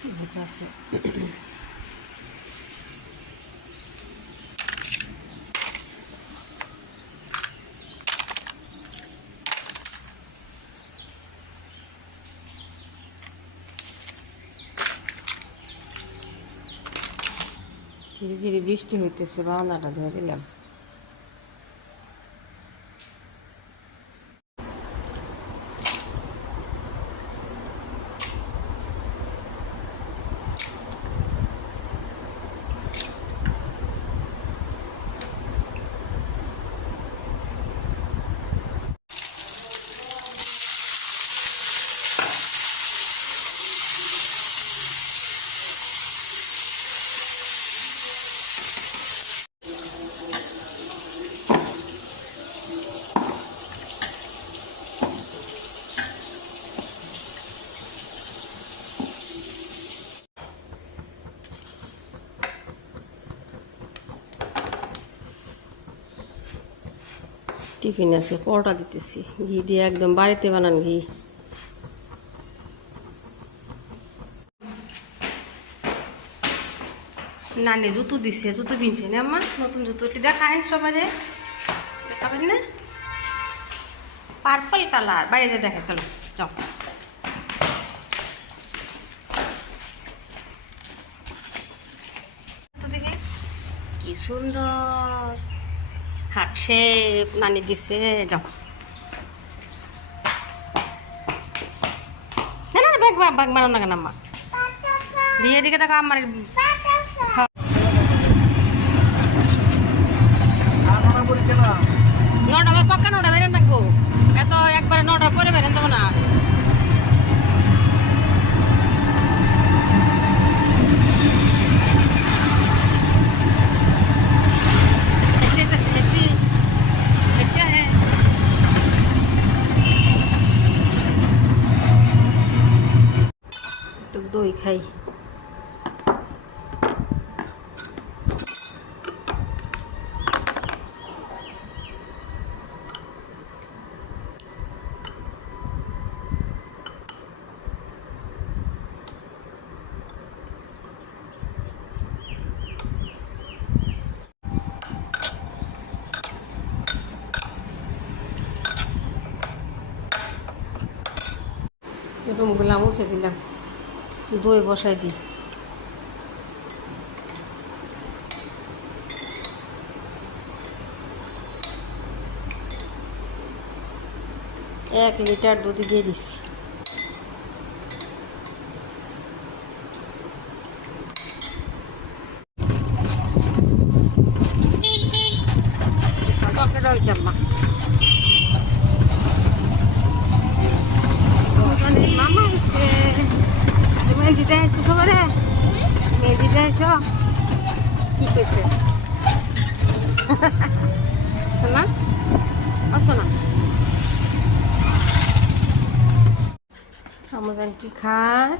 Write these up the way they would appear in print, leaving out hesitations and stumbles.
ঠিক আছে। ঝিরি ঝিরি বৃষ্টি হইতেছে, বারান্দাটা ধরে দিলাম। টিফিন আছে, পরোটা দিতেছি ঘি দিয়ে, একদম বাড়িতে বানান ঘি। নানি জুতো দিচ্ছে, জুতো কিনছে না আম্মা? নতুন জুতোটি দেখায় সবাই, দেখাবেন না? পার্পল কালার, বাইরে যে দেখে, চলো যাও। দেখে কি সুন্দর হাঁটছে, নানি দিছে, যাও। না না, ব্যাগ ব্যাগ মারো না কেন আম্মা? দিয়ে এদিকে দেখো আমার নটা বা পাক্কা নটা বেরেন রাখবো, এত একবারে নটার পরে বেরেন যাবো না। দই খাই। রুমগুলা মুছে দিলাম, দই বসাই দিই। এক লিটার দুধ দিয়ে দিচ্ছি। রয়েছে আম্মা, মামা এসে মেহেন্দি দেখাইছো সবারে, মেহেন্দি দেখাইছ কি কইছে? শোনা ও শোনা, আমাজন কি খায়?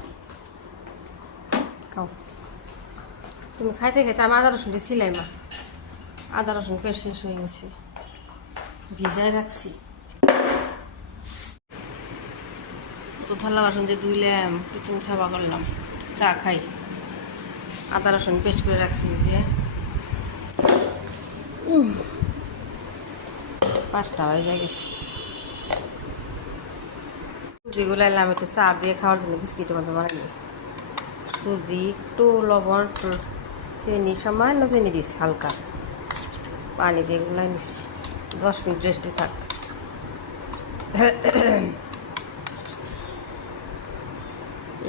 খাও তুমি, খাইতে খাইতে আমি আদা রসুন দিছিলাই মা, আদা রসুন পেস্ট শেষ হয়ে গেছে, ভিজায় রাখছি। তো থালা বাসন যে ধুইলাম, কিচেন সাফা করলাম, চা খাই। আদা রসুন পেস্ট করে রাখছি যে 5টা হয়ে গেছে। সুজিগুলো এলাম একটু চা দিয়ে খাওয়ার জন্য, বিস্কিটের মতো বানাই। সুজি, একটু লবণ, একটু চিনি, সামান্য চিনি দিস, হালকা পানি দিয়ে গুলাই নিচ্ছি। 10 মিনিট রেস্টে থাক।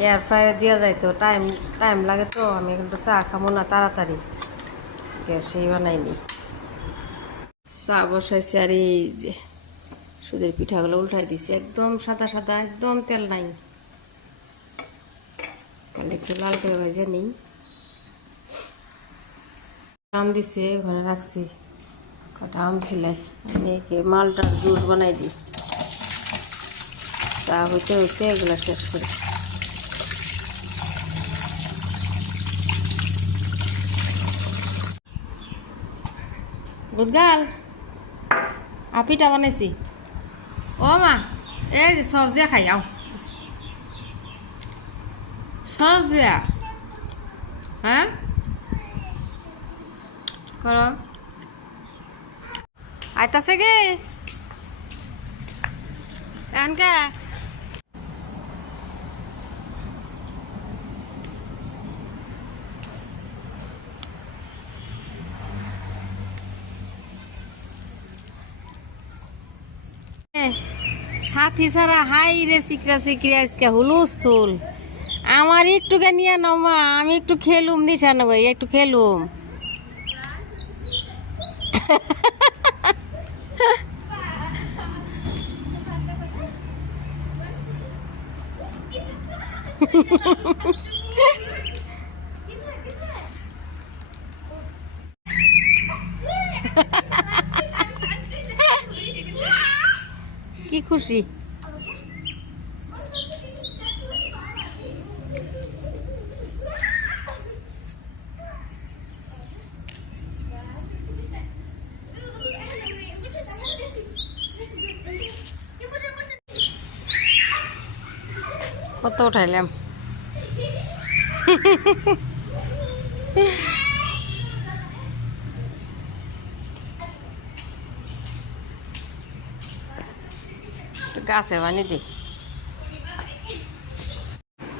এয়ার ফ্রায়ারে দেওয়া যায় তো টাইম লাগে, তো আমি কিন্তু চা খাবো না তাড়াতাড়ি, গ্যাসেই বানাইনি। চা বসাইছি, আর এই যে সুজির পিঠাগুলো উল্টাই দিছি, একদম সাদা সাদা, একদম তেল নাই। একটু লাল করে ভেজে নিই। আম দিছে, ওখানে রাখছি কটা আম ছিলাই, আমি একে মালটার জুস বানাই দিই। চা হইতে হইতে এগুলো শেষ করি। গুদগাল আপিটা বানাইছি। ও মা, এই যে সস দিয়ে খাই, আও সস দিয়া হ্যাঁ করো আইতাছে কি এনকে সাথী ছাড়া হাই রে সিকরা সিকরি আজকে হুলুস্থুল আমার একটুকে নিয়ে নাও মা আমি একটু খেলুম নিশানো ভাই একটু খেলুম কি খুশি কত উঠাইলাম গাছে বানি দি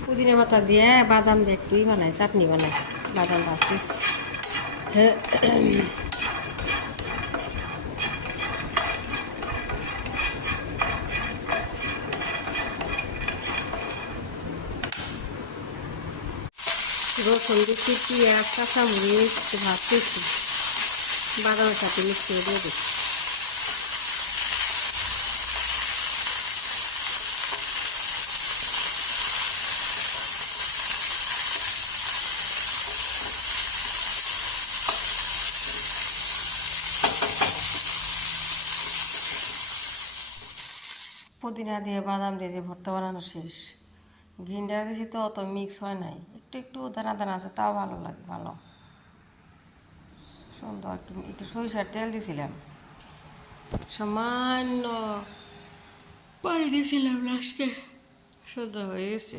পুদিনা পাতা দিয়ে বাদাম দিয়ে একটুই বানাই চাটনি বানাই বাদাম ভাজতিস রসুন দিচ্ছি পেঁয়াজ কাঁচামরিচ একটু ভাজতেছি বাদামের সাথে মিক্স করে দিয়ে দিচ্ছি পুদিনা দিয়ে বাদাম দিয়ে যে ভর্তা বানানো শেষ গ্রিন্ডার দিয়েছি তো অত মিক্স হয় নাই একটু একটু দানা দানা আছে তাও ভালো লাগে ভালো সুন্দর একটু একটু সরিষার তেল দিয়েছিলাম সামান্য পানি দিয়েছিলাম লাস্টে সুন্দর হয়ে গেছে